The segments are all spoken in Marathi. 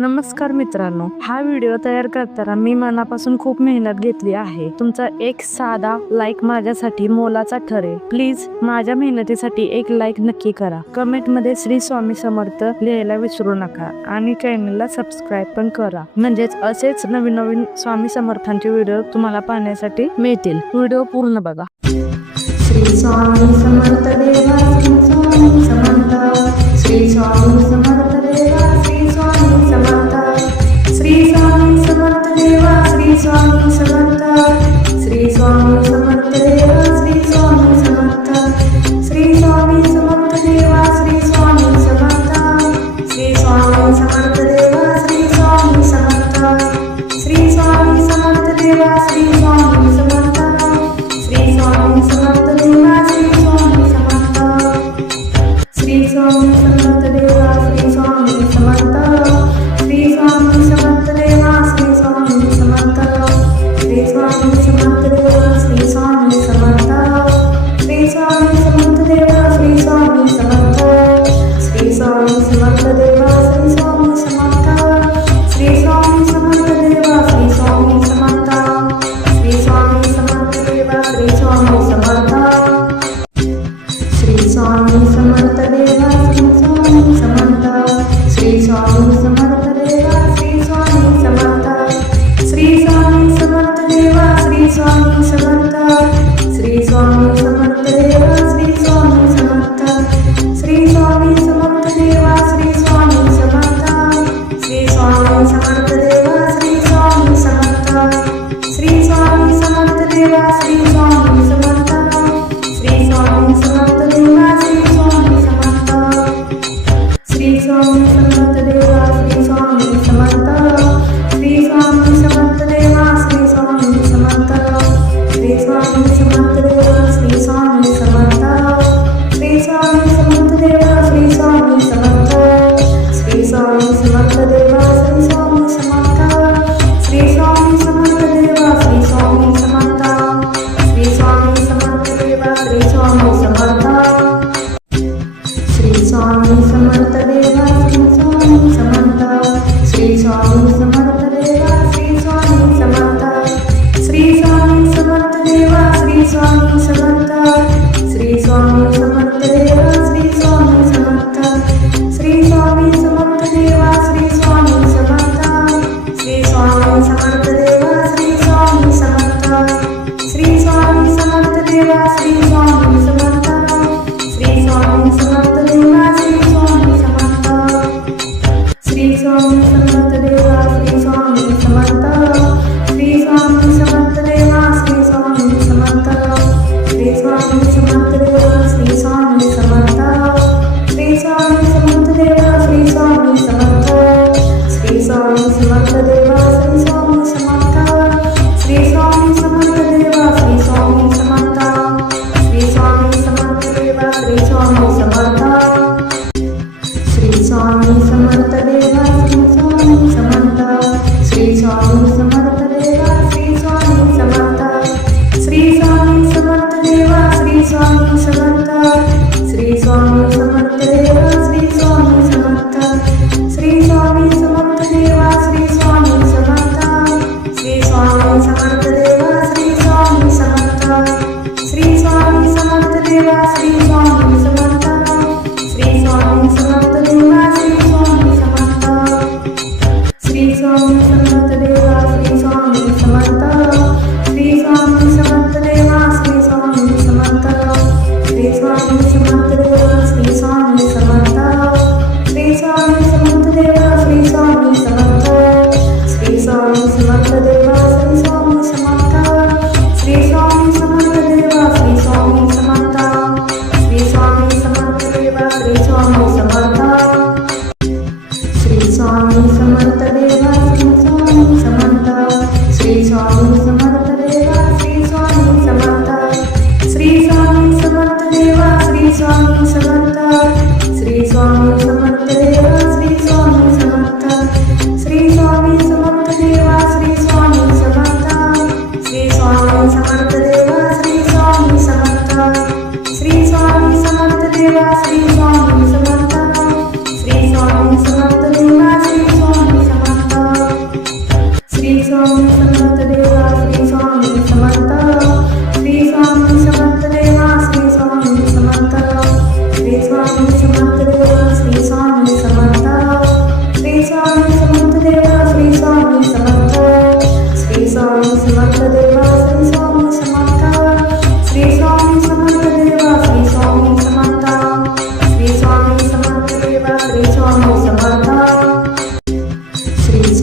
नमस्कार मित्रांनो, हा व्हिडिओ तयार करताना मी मनापासून खूप मेहनत घेतली आहे. तुमचा एक साधा लाईक माझ्यासाठी मोलाचा ठरेल. प्लीज माझ्या मेहनतीसाठी एक लाईक नक्की करा. कमेंट मध्ये श्री स्वामी समर्थ लिहायला विसरू नका आणि चॅनलला सबस्क्राईब पण करा, म्हणजेच असेच नवीन नवीन स्वामी समर्थांचे व्हिडिओ तुम्हाला पाहण्यासाठी मिळतील. व्हिडिओ पूर्ण बघा. श्री स्वामी समर्थ देवा, श्री स्वामी समर्थ, श्री स्वामी समर्थ देवा, श्री स्वामी समर्थ, श्री स्वामी समर्थ देवा, श्री स्वामी समर्थ, श्री स्वामी समर्थ देवा, श्री स्वामी समर्थ, श्री स्वामी समर्थ देवा, श्री स्वामी समर्थ, श्री स्वामी समर्थ देवा, श्री स्वामी समर्थ, श्री स्वामी समर्थ देवा, श्री स्वामी समर्थ, श्री स्वामी समर्थ देवा, श्री स्वामी समर्थ, श्री स्वामी समर्थ देवा, श्री स्वामी समर्थ, श्री स्वामी समर्थ देवा, श्री स्वामी समर्थ, श्री स्वामी समर्थ देवा, श्री स्वामी समर्थ, श्री स्वामी समर्थ देवा, श्री स्वामी समर्थ, श्री स्वामी समर्थ देवा, श्री स्वामी समर्थ, श्री स्वामी समर्थ देवा, श्री स्वामी समर्थ, श्री स्वामी समर्थ देवा, श्री स्वामी समर्थ, श्री स्वामी समर्थ देवा, श्री स्वामी समर्थ, श्री स्वामी समर्थ देवा, श्री स्वामी समर्थ, श्री स्वामी समर्थ देवा, श्री स्वामी समर्थ, श्री स्वामी समर्थ देवा, श्री स्वामी समर्थ, श्री स्वामी समर्थ देवा, श्री स्वामी समर्थ, श्री स्वामी समर्थ देवा, श्री स्वामी समर्थ, श्री स्वामी समर्थ देवा, श्री स्वामी समर्थ, श्री स्वामी समर्थ देवा, श्री स्वामी समर्थ, श्री स्वामी समर्थ देवा, श्री स्वामी समर्थ, श्री स्वामी समर्थ देवा, श्री स्वामी समर्थ, श्री स्वामी समर्थ देवा, श्री स्वामी समर्थ, श्री स्वामी समर्थ देवा, श्री स्वामी समर्थ, श्री स्वामी समर्थ देवा, श्री स्वामी समर्थ, श्री स्वामी समर्थ देवा, श्री स्वामी समर्थ, श्री स्वामी समर्थ देवा, श्री स्वामी समर्थ, श्री स्वामी समर्थ देवा, श्री स्वामी समर्थ, श्री स्वामी समर्थ देवा, श्री स्वामी समर्थ, श्री स्वामी समर्थ देवा, श्री स्वामी समर्थ, श्री स्वामी समर्थ देवा, श्री स्वामी समर्थ, श्री स्वामी समर्थ देवा, श्री स्वामी समर्थ, श्री स्वामी समर्थ देवा, श्री स्वामी समर्थ, श्री स्वामी समर्थ देवा, श्री स्वामी समर्थ, श्री स्वामी समर्थ देवा, श्री स्वामी समर्थ, श्री स्वामी समर्थ देवा, श्री स्वामी समर्थ, श्री स्वामी समर्थ देवा, श्री स्वामी समर्थ, श्री स्वामी समर्थ देवा, श्री स्वामी समर्थ, श्री स्वामी समर्थ देवा, श्री स्वामी समर्थ, श्री स्वामी समर्थ देवा, श्री स्वामी समर्थ, श्री स्वामी समर्थ देवा, श्री स्वामी समर्थ, श्री स्वामी समर्थ देवा, श्री स्वामी समर्थ, श्री स्वामी समर्थ देवा, श्री स्वामी समर्थ, श्री स्वामी समर्थ देवा, श्री स्वामी समर्थ, श्री स्वामी समर्थ देवा, श्री स्वामी समर्थ, श्री स्वामी समर्थ देवा, श्री स्वामी समर्थ, श्री स्वामी समर्थ देवा, श्री स्वामी समर्थ, श्री स्वामी समर्थ देवा, श्री स्वामी समर्थ, श्री स्वामी समर्थ देवा, श्री स्वामी समर्थ, श्री स्वामी समर्थ देवा, श्री स्वामी समर्थ, श्री स्वामी समर्थ देवा, श्री स्वामी समर्थ, श्री स्वामी समर्थ देवा, श्री स्वामी समर्थ, श्री स्वामी समर्थ देवा, श्री स्वामी समर्थ, श्री स्वामी समर्थ देवा, श्री स्वामी समर्थ, श्री स्वामी समर्थ देवा, श्री स्वामी समर्थ, श्री स्वामी समर्थ देवा, श्री स्वामी समर्थ, श्री स्वामी समर्थ देवा, श्री स्वामी समर्थ, श्री स्वामी समर्थ देवा, श्री स्वामी समर्थ, श्री स्वामी समर्थ देवा, श्री स्वामी समर्थ, श्री स्वामी समर्थ देवा, श्री स्वामी समर्थ, श्री स्वामी समर्थ देवा, श्री स्वामी समर्थ, श्री स्वामी समर्थ देवा, श्री स्वामी समर्थ, श्री स्वामी समर्थ देवा, श्री स्वामी समर्थ, श्री स्वामी समर्थ देवा, श्री स्वामी समर्थ, श्री स्वामी समर्थ देवा, श्री स्वामी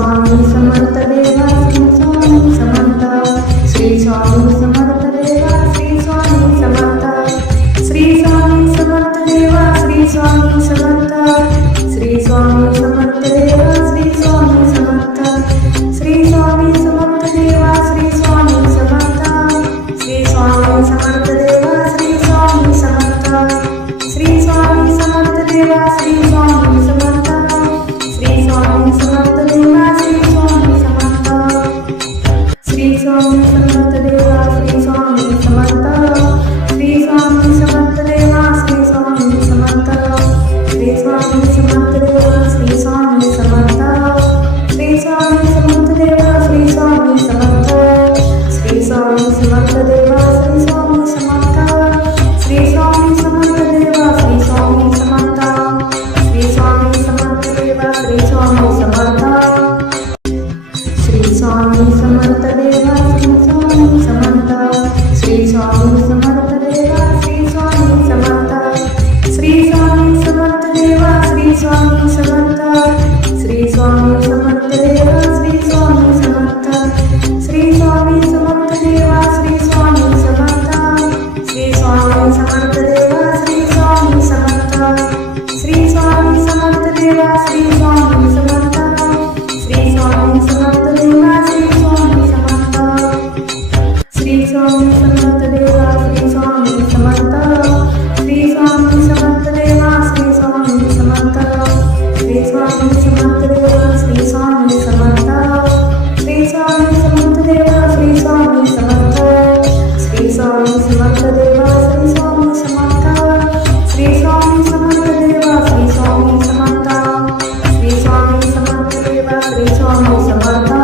स्वामी समर्थ देवा श्री स्वामी समर्थ श्री स्वामी समर्थ देवा श्री स्वामी समर्थ श्री स्वामी समर्थ देवा श्री स्वामी समर्थ श्री स्वामी समर्थ देवा श्री स्वामी समर्थ श्री स्वामी समर्थ देवा श्री स्वामी समर्थ श्री स्वामी समर्थ देवा श्री स्वामी समर्थ श्री स्वामी समर्थ देवा श्री स्वामी समर्थ श्री स्वामी समर्थ देवा श्री स्वामी समर्थ श्री स्वामी समर्थ देवा श्री स्वामी समर्थ श्री स्वामी समर्थ देवा श्री स्वामी समर्थ श्री स्वामी समर्थ देवा श्री स्वामी समर्थ श्री स्वामी समर्थ देवा श्री स्वामी समर्थ श्री स्वामी समर्थ देवा श्री स्वामी समर्थ श्री स्वामी समर्थ देवा श्री स्वामी समर्थ श्री स्वामी समर्थ देवा श्री स्वामी समर्थ श्री स्वामी समर्थ देवा श्री स्वामी समर्थ श्री स्वामी समर्थ देवा श्री स्वामी समर्थ श्री स्वामी समर्थ देवा श्री स्वामी समर्थ श्री स्वामी समर्थ देवा श्री स्वामी समर्थ श्री स्वामी समर्थ देवा श्री स्वामी समर्थ श्री स्वामी समर्थ देवा श्री स्वामी समर्थ श्री स्वामी समर्थ देवा श्री स्वामी समर्थ श्री स्वामी समर्थ देवा श्री स्वामी समर्थ श्री स्वामी समर्थ देवा श्री स्वामी समर्थ श्री स्वामी समर्थ देवा श्री स्वामी समर्थ श्री स्वामी समर्थ देवा श्री स्वामी समर्थ श्री स्वामी समर्थ देवा श्री स्वामी समर्थ श्री स्वामी समर्थ देवा श्री स्वामी समर्थ श्री स्वामी समर्थ देवा श्री स्वामी समर्थ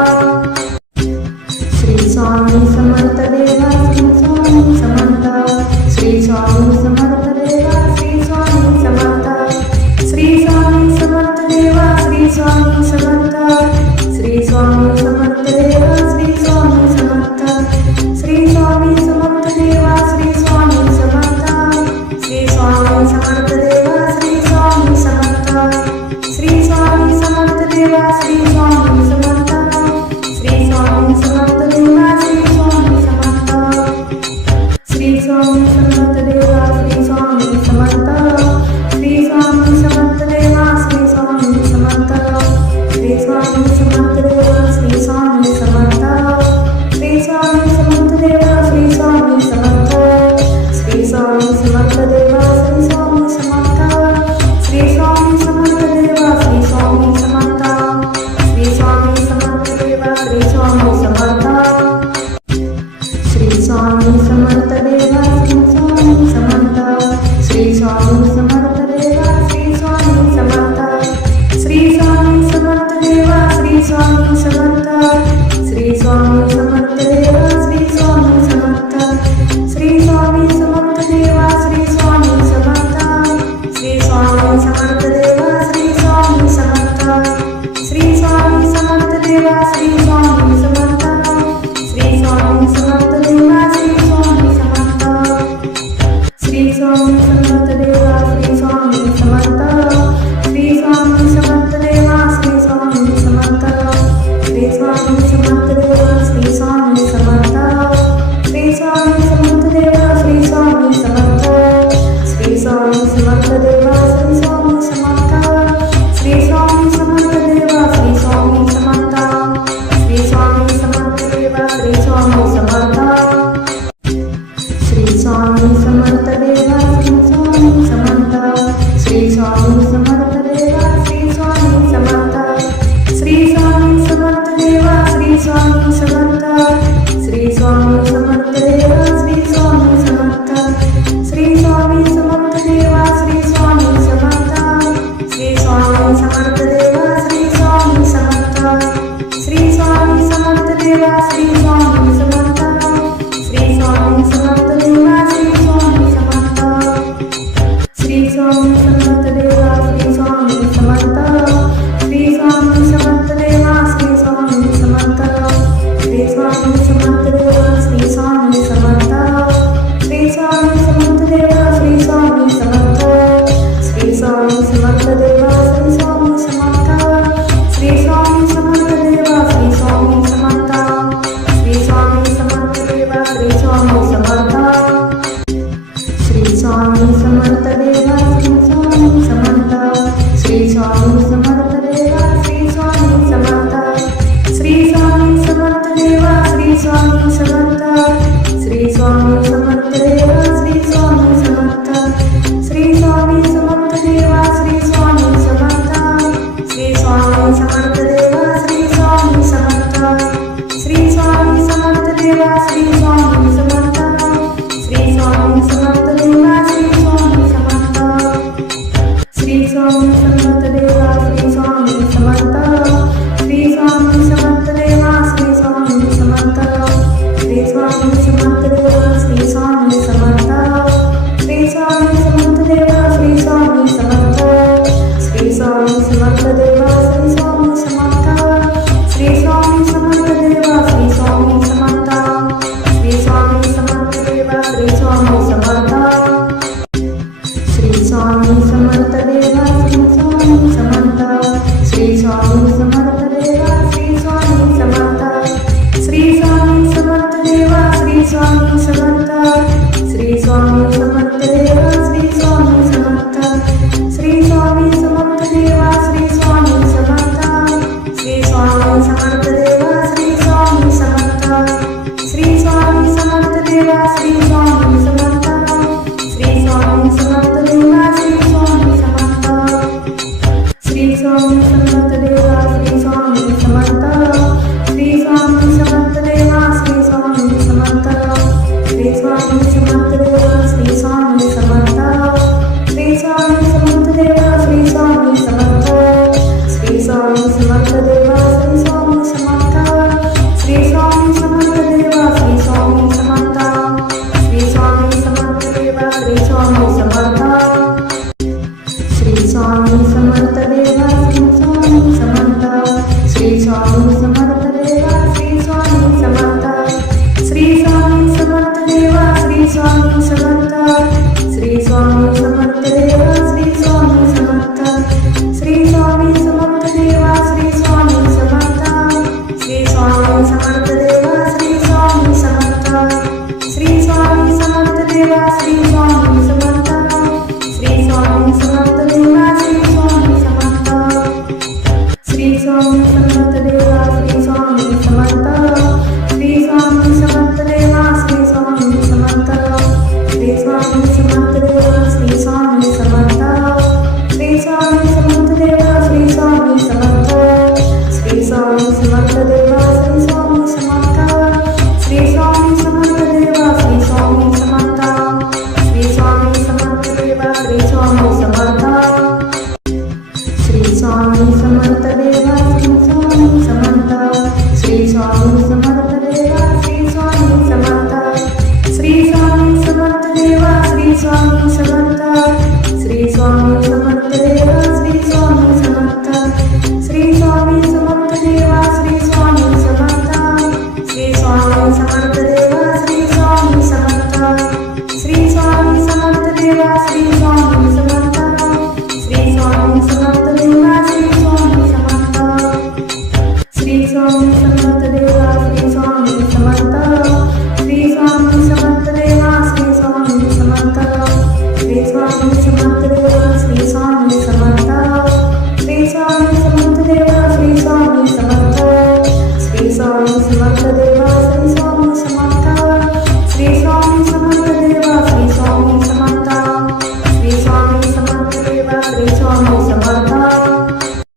श्री स्वामी समर्थ देवा श्री स्वामी समर्थ श्री स्वामी समर्थ देवा श्री स्वामी समर्थ श्री स्वामी समर्थ देवा श्री स्वामी समर्थ श्री स्वामी समर्थ देवा श्री स्वामी समर्थ श्री स्वामी समर्थ देवा श्री स्वामी समर्थ श्री स्वामी समर्थ देवा श्री स्वामी समर्थ श्री स्वामी समर्थ देवा श्री स्वामी समर्थ श्री स्वामी समर्थ देवा श्री स्वामी समर्थ श्री स्वामी समर्थ देवा श्री स्वामी समर्थ श्री स्वामी समर्थ देवा श्री स्वामी समर्थ श्री स्वामी समर्थ देवा श्री स्वामी समर्थ श्री स्वामी समर्थ देवा श्री स्वामी समर्थ श्री स्वामी समर्थ देवा श्री स्वामी समर्थ श्री स्वामी समर्थ देवा श्री स्वामी समर्थ श्री स्वामी समर्थ देवा श्री स्वामी समर्थ श्री स्वामी समर्थ देवा श्री स्वामी समर्थ श्री स्वामी समर्थ देवा श्री स्वामी समर्थ श्री स्वामी समर्थ देवा श्री स्वामी समर्थ श्री स्वामी समर्थ देवा श्री स्वामी समर्थ श्री स्वामी समर्थ देवा श्री स्वामी समर्थ श्री स्वामी समर्थ देवा श्री स्वामी समर्थ श्री स्वामी समर्थ देवा श्री स्वामी समर्थ श्री स्वामी समर्थ देवा श्री स्वामी समर्थ श्री स्वामी समर्थ देवा श्री स्वामी समर्थ श्री स्वामी समर्थ देवा श्री स्वामी समर्थ श्री स्वामी समर्थ देवा श्री स्वामी समर्थ श्री स्वामी समर्थ देवा श्री स्वामी समर्थ श्री स्वामी समर्थ देवा श्री स्वामी समर्थ श्री स्वामी समर्थ देवा श्री स्वामी समर्थ श्री स्वामी समर्थ देवा श्री स्वामी समर्थ श्री स्वामी समर्थ देवा श्री स्वामी समर्थ श्री स्वामी समर्थ देवा श्री स्वामी समर्थ श्री स्वामी समर्थ देवा श्री स्वामी समर्थ श्री स्वामी समर्थ देवा श्री देवा श्री स्वामी समर्थ श्री स्वामी समर्थ देवा श्री स्वामी समर्थ श्री स्वामी समर्थ देवा श्री स्वामी समर्थ श्री स्वामी समर्थ देवा श्री स्वामी समर्थ श्री स्वामी समर्थ देवा श्री स्वामी समर्थ श्री स्वामी समर्थ देवा श्री स्वामी समर्थ श्री स्वामी समर्थ देवा श्री स्वामी समर्थ श्री स्वामी समर्थ देवा श्री स्वामी समर्थ श्री स्वामी समर्थ देवा श्री स्वामी समर्थ श्री स्वामी समर्थ देवा श्री स्वामी समर्थ श्री स्वामी समर्थ देवा श्री स्वामी समर्थ श्री स्वामी समर्थ देवा श्री स्वामी समर्थ श्री स्वामी समर्थ देवा श्री स्वामी समर्थ श्री स्वामी समर्थ देवा श्री स्वामी समर्थ श्री स्वामी समर्थ देवा श्री स्वामी समर्थ श्री स्वामी समर्थ देवा श्री स्वामी समर्थ श्री स्वामी समर्थ देवा श्री स्वामी समर्थ श्री स्वामी समर्थ देवा श्री स्वामी समर्थ श्री स्वामी समर्थ देवा श्री स्वामी समर्थ श्री स्वामी समर्थ देवा श्री स्वामी समर्थ श्री स्वामी समर्थ देवा श्री स्वामी समर्थ श्री स्वामी समर्थ देवा श्री स्वामी समर्थ श्री स्वामी समर्थ देवा श्री स्वामी समर्थ श्री स्वामी समर्थ देवा श्री स्वामी समर्थ श्री स्वामी समर्थ देवा श्री स्वामी समर्थ श्री स्वामी समर्थ देवा श्री स्वामी समर्थ श्री स्वामी समर्थ देवा श्री स्वामी समर्थ श्री स्वामी समर्थ देवा श्री स्वामी समर्थ श्री स्वामी समर्थ देवा श्री स्वामी समर्थ श्री स्वामी समर्थ देवा श्री स्वामी समर्थ श्री स्वामी समर्थ देवा